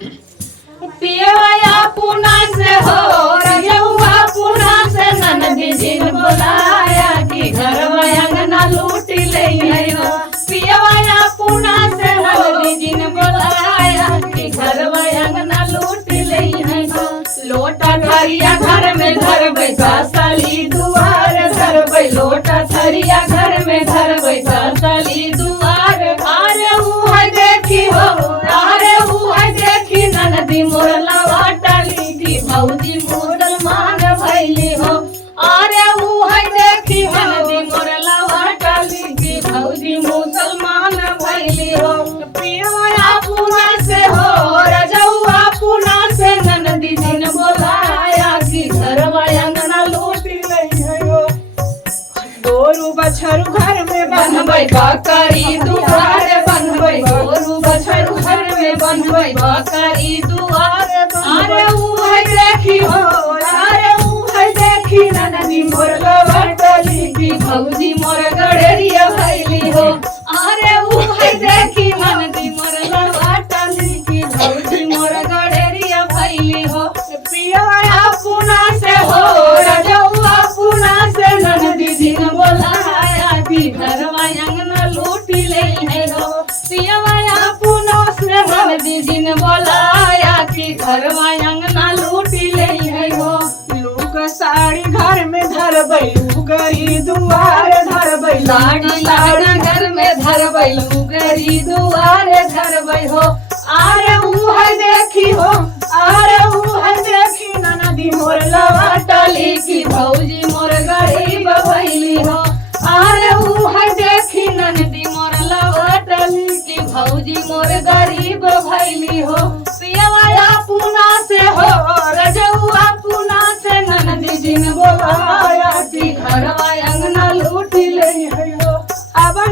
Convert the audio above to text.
पियवाया पुना से हो रजौआ पुना से ननदी जिन बोलाया कि घरवा अंगना लूट ले हो। पियवाया पुना से ननदी जिन बोलाया कि घरवा अंगना लूट ले हो। लोटा थरिया घर में धर बैठा साली दुआर धर बै लोटा थरिया घर में धर बैठा साली दुआर। अरे ऊ है देखी हो अरे ऊ है देखी ननदी मोर लवाटली की भौजी मुसलमान भैली हो। अरे ऊ है देखी ननदी मोर लवाटली की भौजी मुसलमान भैली हो। पियवा पुना से हो रजौआ पुना से ननदी जिन बोलाया कि घरवा अंगना लूट ले हो। गोरु बछरू घर में बनबै बकरी दुआर बनबै गोरु बछरू घर में बनबै बकरी दुआर। अरे ऊ है देखी हो अरे ऊ है देखी ननदी मोर लवटली की भौजी मोर गड़ेरिया भैली हो। अरे ऊ है देखी ननदी मोर लवटली की भौजी मोर गड़ेरिया भैली हो। पियवा पुना से हो रजौआ पुना से ननदी जिन बोलाया कि घरवा अंगना लूट ले हो। पियवा पुना से ननदी जिन बोलाया कि घरवा अंगना लूट ले हो। लूग साड़ी घर में धरबै लुगरी दुआर धरबै साड़ी साड़ी घर में धरबै लुगरी दुआर धरबै हो। अरे ऊ है देखी हो अरे ऊ है देखी ननदी मोर लवाटली की भौजी मोर गरीब भैली हो। अरे ऊ है देखी ननदी मोर लवाटली की भौजी मोर गरीब भैली हो। पियवा पुना से हो रजौआ पुना से ननदी जिन बोलाया कि घरवा अंगना लूट ले हो। अब